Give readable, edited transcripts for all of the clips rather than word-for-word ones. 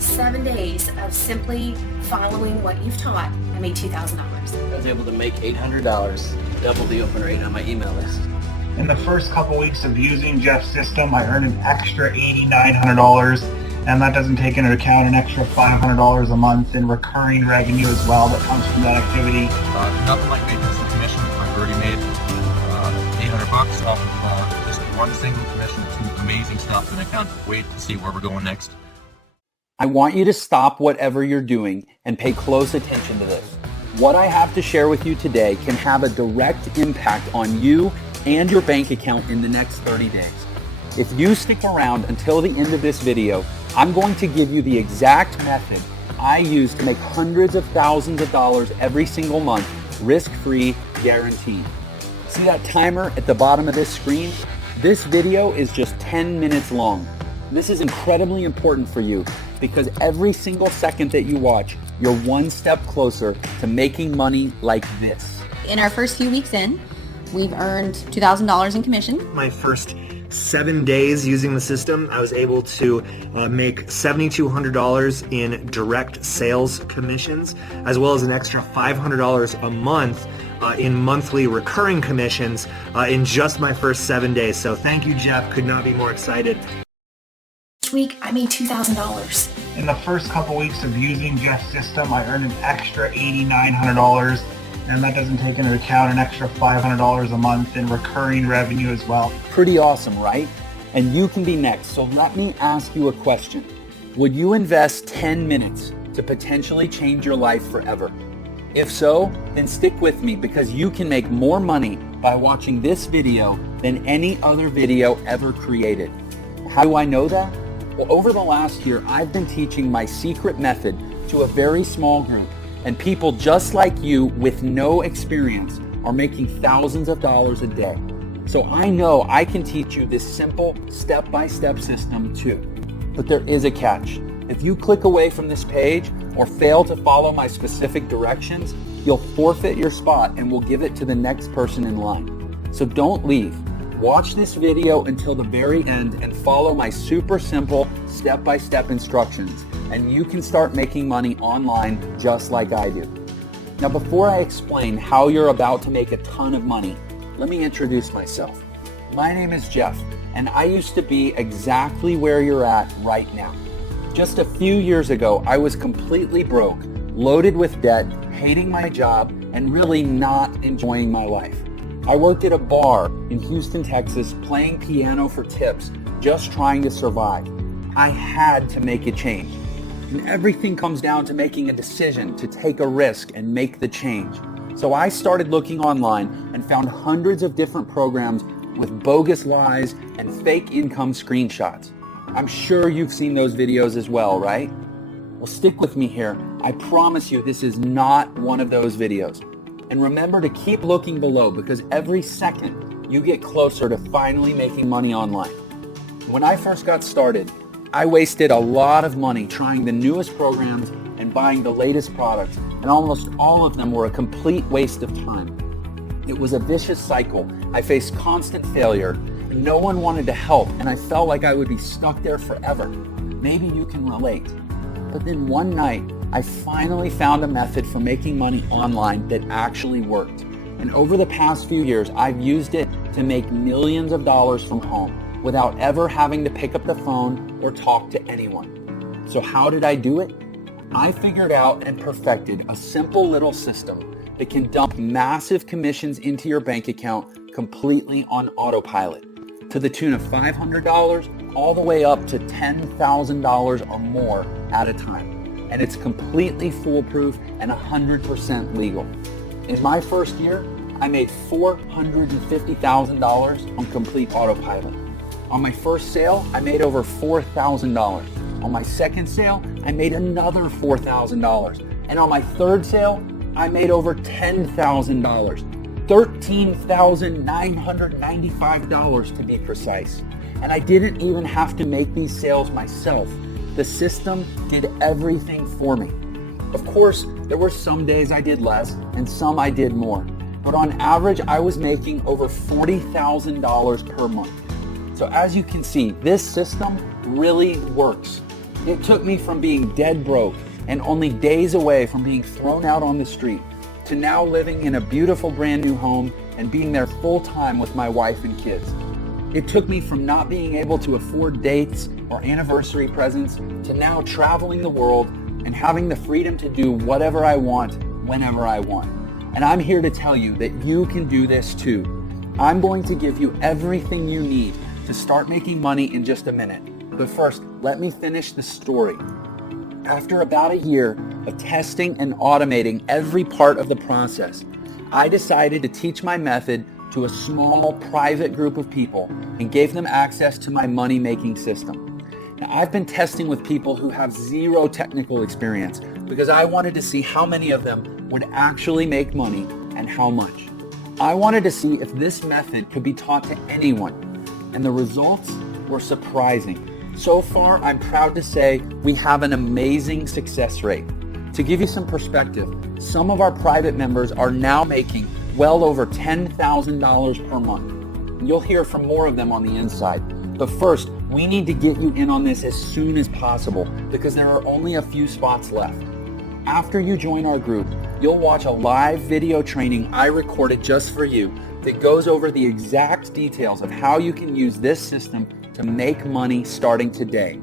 7 days of simply following what you've taught, I made $2,000. I was able to make $800, double the open rate on my email list. In the first couple weeks of using Jeff's system, I earned an extra $8,900, and that doesn't take into account an extra $500 a month in recurring revenue as well that comes from that activity. Nothing like making some commission. I've already made $800 off of just one single commission. It's amazing stuff, and I can't wait to see where we're going next. I want you to stop whatever you're doing and pay close attention to this. What I have to share with you today can have a direct impact on you and your bank account in the next 30 days. If you stick around until the end of this video, I'm going to give you the exact method I use to make hundreds of thousands of dollars every single month, risk-free, guaranteed. See that timer at the bottom of this screen? This video is just 10 minutes long. This is incredibly important for you because every single second that you watch, you're one step closer to making money like this. In our first few weeks in, we've earned $2,000 in commission. My first 7 days using the system, I was able to make $7,200 in direct sales commissions, as well as an extra $500 a month in monthly recurring commissions in just my first 7 days. So thank you, Jeff. Could not be more excited. This week, I made $2,000. In the first couple weeks of using Jeff's system, I earned an extra $8,900, and that doesn't take into account an extra $500 a month in recurring revenue as well. Pretty awesome, right? And you can be next. So let me ask you a question. Would you invest 10 minutes to potentially change your life forever? If so, then stick with me because you can make more money by watching this video than any other video ever created. How do I know that? Well, over the last year, I've been teaching my secret method to a very small group, and people just like you with no experience are making thousands of dollars a day. So I know I can teach you this simple step-by-step system too. But there is a catch. If you click away from this page or fail to follow my specific directions, you'll forfeit your spot and we'll give it to the next person in line. So don't leave. Watch this video until the very end and follow my super simple step-by-step instructions, and you can start making money online just like I do. Now, before I explain how you're about to make a ton of money, let me introduce myself. My name is Jeff, and I used to be exactly where you're at right now. Just a few years ago, I was completely broke, loaded with debt, hating my job, and really not enjoying my life. I worked at a bar in Houston, Texas, playing piano for tips, just trying to survive. I had to make a change. And everything comes down to making a decision to take a risk and make the change. So I started looking online and found hundreds of different programs with bogus lies and fake income screenshots. I'm sure you've seen those videos as well, right? Well, stick with me here. I promise you this is not one of those videos. And remember to keep looking below because every second you get closer to finally making money online. When I first got started, I wasted a lot of money trying the newest programs and buying the latest products, and almost all of them were a complete waste of time. It was a vicious cycle. I faced constant failure, and no one wanted to help, and I felt like I would be stuck there forever. Maybe you can relate. But then one night, I finally found a method for making money online that actually worked. And over the past few years, I've used it to make millions of dollars from home without ever having to pick up the phone or talk to anyone. So how did I do it? I figured out and perfected a simple little system that can dump massive commissions into your bank account completely on autopilot to the tune of $500 all the way up to $10,000 or more at a time. And it's completely foolproof and 100% legal. In my first year, I made $450,000 on complete autopilot. On my first sale, I made over $4,000. On my second sale, I made another $4,000. And on my third sale, I made over $10,000. $13,995 to be precise. And I didn't even have to make these sales myself. The system did everything for me. Of course, there were some days I did less and some I did more. But on average, I was making over $40,000 per month. So as you can see, this system really works. It took me from being dead broke and only days away from being thrown out on the street to now living in a beautiful brand new home and being there full time with my wife and kids. It took me from not being able to afford dates or anniversary presents to now traveling the world and having the freedom to do whatever I want, whenever I want. And I'm here to tell you that you can do this too. I'm going to give you everything you need to start making money in just a minute. But first, let me finish the story. After about a year of testing and automating every part of the process, I decided to teach my method to a small private group of people and gave them access to my money-making system. Now, I've been testing with people who have zero technical experience because I wanted to see how many of them would actually make money and how much. I wanted to see if this method could be taught to anyone, and the results were surprising. So far, I'm proud to say we have an amazing success rate. To give you some perspective, some of our private members are now making well over $10,000 per month. You'll hear from more of them on the inside. But first, we need to get you in on this as soon as possible because there are only a few spots left. After you join our group, you'll watch a live video training I recorded just for you that goes over the exact details of how you can use this system to make money starting today.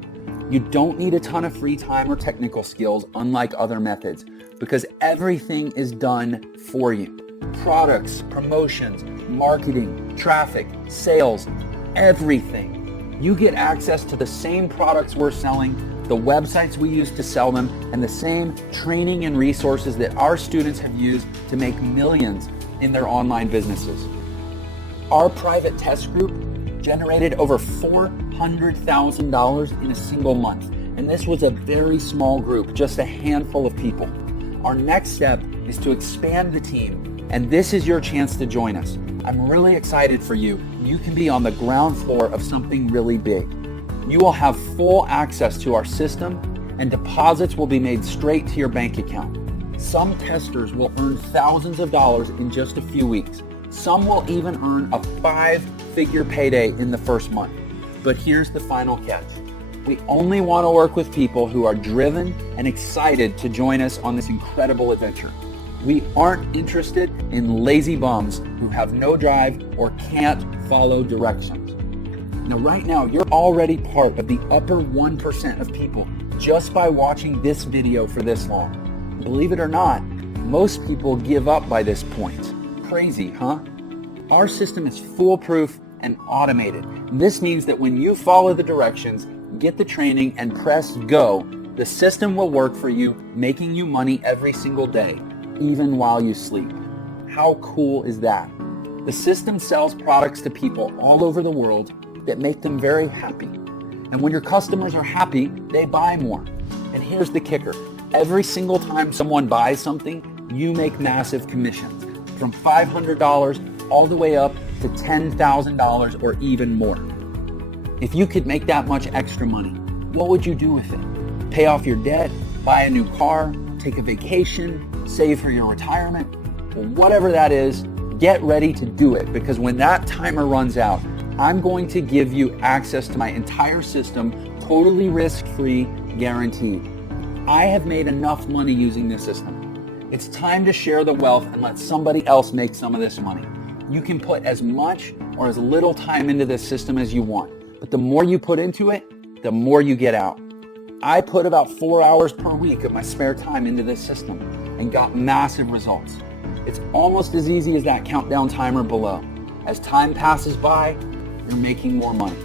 You don't need a ton of free time or technical skills unlike other methods because everything is done for you. Products, promotions, marketing, traffic, sales, everything. You get access to the same products we're selling, the websites we use to sell them, and the same training and resources that our students have used to make millions in their online businesses. Our private test group generated over $400,000 in a single month, and this was a very small group, just a handful of people. Our next step is to expand the team, and this is your chance to join us. I'm really excited for you. You can be on the ground floor of something really big. You will have full access to our system, and deposits will be made straight to your bank account. Some testers will earn thousands of dollars in just a few weeks. Some will even earn a 5-figure payday in the first month. But here's the final catch. We only want to work with people who are driven and excited to join us on this incredible adventure. We aren't interested in lazy bums who have no drive or can't follow directions. Now, right now, you're already part of the upper 1% of people just by watching this video for this long. Believe it or not, most people give up by this point. Crazy, huh? Our system is foolproof and automated. This means that when you follow the directions, get the training, and press go, the system will work for you, making you money every single day, even while you sleep. How cool is that? The system sells products to people all over the world that make them very happy. And when your customers are happy, they buy more. And here's the kicker. Every single time someone buys something, you make massive commissions, from $500 all the way up to $10,000 or even more. If you could make that much extra money, what would you do with it? Pay off your debt, buy a new car, take a vacation, save for your retirement? Well, whatever that is, get ready to do it, because when that timer runs out, I'm going to give you access to my entire system, totally risk-free, guaranteed. I have made enough money using this system. It's time to share the wealth and let somebody else make some of this money. You can put as much or as little time into this system as you want, but the more you put into it, the more you get out. I put about 4 hours per week of my spare time into this system and got massive results. It's almost as easy as that countdown timer below. As time passes by, you're making more money.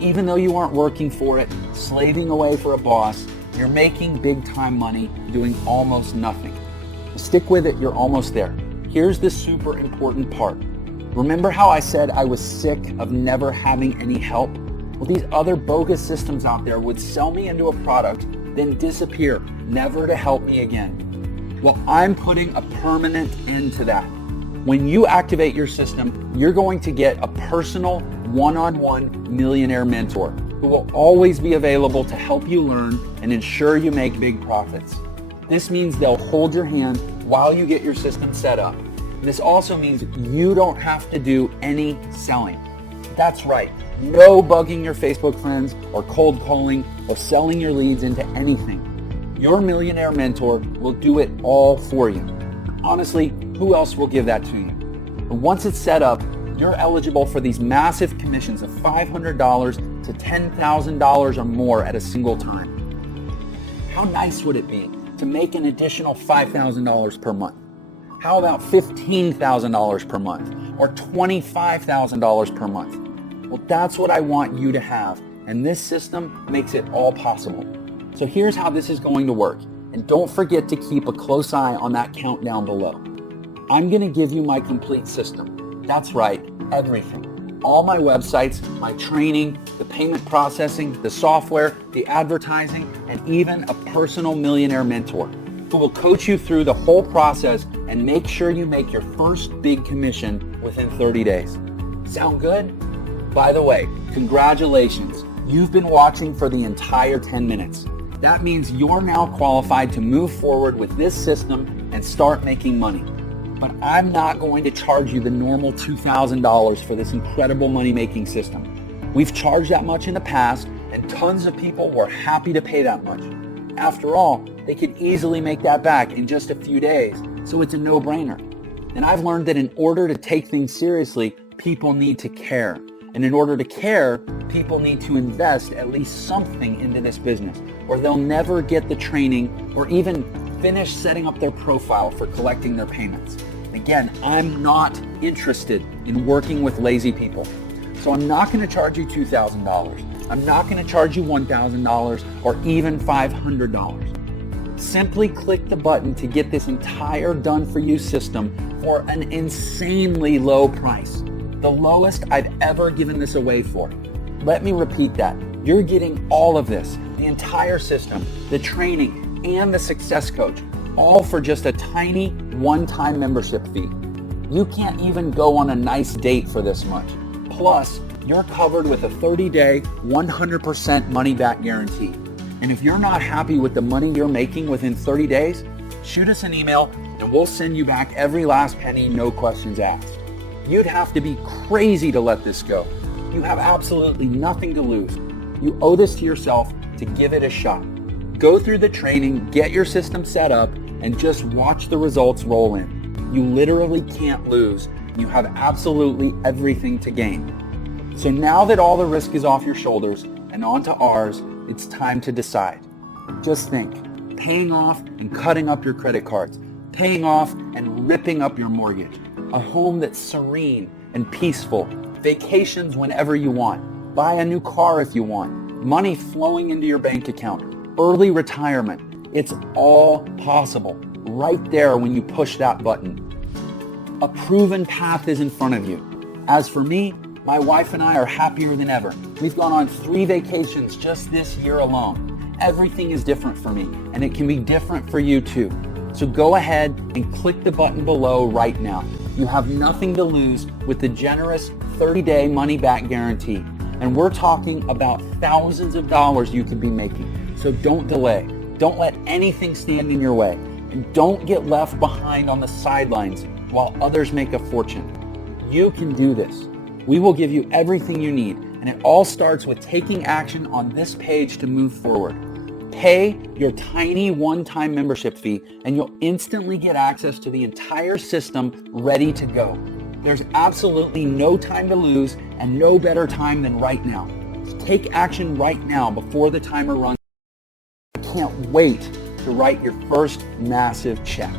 Even though you aren't working for it, slaving away for a boss, you're making big time money doing almost nothing. Stick with it, you're almost there. Here's the super important part. Remember how I said I was sick of never having any help? Well, these other bogus systems out there would sell me into a product, then disappear, never to help me again. Well, I'm putting a permanent end to that. When you activate your system, you're going to get a personal one-on-one millionaire mentor who will always be available to help you learn and ensure you make big profits. This means they'll hold your hand while you get your system set up. This also means you don't have to do any selling. That's right. No bugging your Facebook friends or cold calling or selling your leads into anything. Your millionaire mentor will do it all for you. Honestly, who else will give that to you? And once it's set up, you're eligible for these massive commissions of $500 to $10,000 or more at a single time. How nice would it be to make an additional $5,000 per month? How about $15,000 per month or $25,000 per month? Well, that's what I want you to have, and this system makes it all possible. So here's how this is going to work, and don't forget to keep a close eye on that countdown below. I'm going to give you my complete system. That's right, everything. All my websites, my training, the payment processing, the software, the advertising, and even a personal millionaire mentor who will coach you through the whole process and make sure you make your first big commission within 30 days. Sound good? By the way, congratulations. You've been watching for the entire 10 minutes. That means you're now qualified to move forward with this system and start making money. But I'm not going to charge you the normal $2,000 for this incredible money-making system. We've charged that much in the past, and tons of people were happy to pay that much. After all, they could easily make that back in just a few days, so it's a no-brainer. And I've learned that in order to take things seriously, people need to care. And in order to care, people need to invest at least something into this business, or they'll never get the training or even finish setting up their profile for collecting their payments. Again, I'm not interested in working with lazy people. So I'm not going to charge you $2,000. I'm not going to charge you $1,000 or even $500. Simply click the button to get this entire done-for-you system for an insanely low price. The lowest I've ever given this away for. Let me repeat that. You're getting all of this, the entire system, the training, and the success coach, all for just a tiny one-time membership fee. You can't even go on a nice date for this much. Plus, you're covered with a 30-day, 100% money-back guarantee. And if you're not happy with the money you're making within 30 days, shoot us an email and we'll send you back every last penny, no questions asked. You'd have to be crazy to let this go. You have absolutely nothing to lose. You owe this to yourself to give it a shot. Go through the training, get your system set up, and just watch the results roll in. You literally can't lose. You have absolutely everything to gain. So now that all the risk is off your shoulders and onto ours, it's time to decide. Just think, paying off and cutting up your credit cards, paying off and ripping up your mortgage, a home that's serene and peaceful, vacations whenever you want, buy a new car if you want, money flowing into your bank account, early retirement. It's all possible right there when you push that button. A proven path is in front of you. As for me, my wife and I are happier than ever. We've gone on 3 vacations just this year alone. Everything is different for me, and it can be different for you too. So go ahead and click the button below right now. You have nothing to lose with the generous 30-day money-back guarantee. And we're talking about thousands of dollars you could be making. So don't delay. Don't let anything stand in your way. And don't get left behind on the sidelines while others make a fortune. You can do this. We will give you everything you need, and it all starts with taking action on this page to move forward. Pay your tiny one-time membership fee, and you'll instantly get access to the entire system ready to go. There's absolutely no time to lose and no better time than right now. So take action right now before the timer runs. I can't wait to write your first massive check.